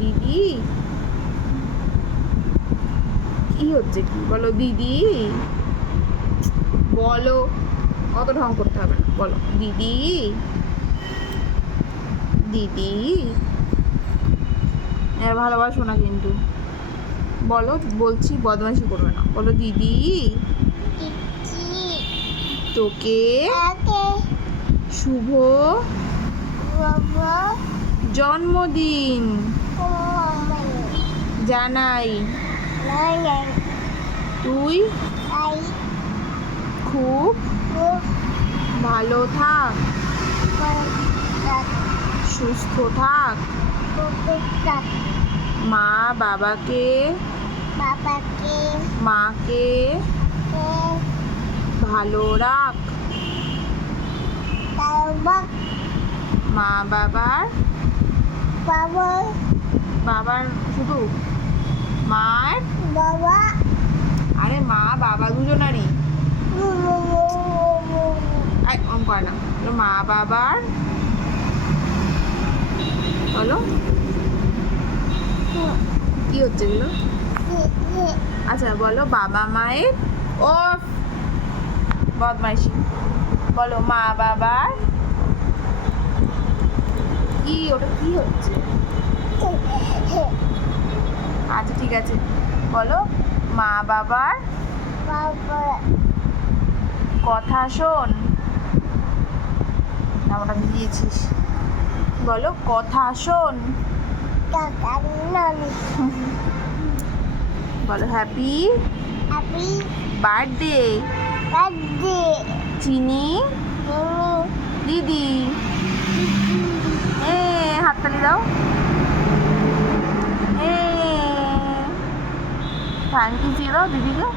দিদি কি হচ্ছে, কি বলো দিদি, বলো, অত ঢং করতে হবে না, বলো দিদি, দিদি। ভালোবাসো না কিন্তু, বলো, বলছি বদমাইশি করবে না, বলো দিদি তোকে শুভ জন্মদিন জানাই। তুই খুব ভালো থাক, সুস্থ থাক, মা বাবাকে মাকে ভালো রাখ, মা বাবার বাবার শুধু মার, আরে মা বাবা দুজনারই অন করে না, মা বাবার বলো কি হচ্ছে এগুলো। আচ্ছা বলো বাবা মায়ের, ও বদমাইশি, বলো মা বাবার কি, ওটা কি হচ্ছে। আচ্ছা ঠিক আছে, বলো মা বাবার কথা শোন, না ওটা দিয়েছিস, বলো কথা শোন, বলো হ্যাপি বার্থডে চিনি দিদি, হাততালি দাও, থ্যাংক ইউ দিয়ে দাও দিদিকে।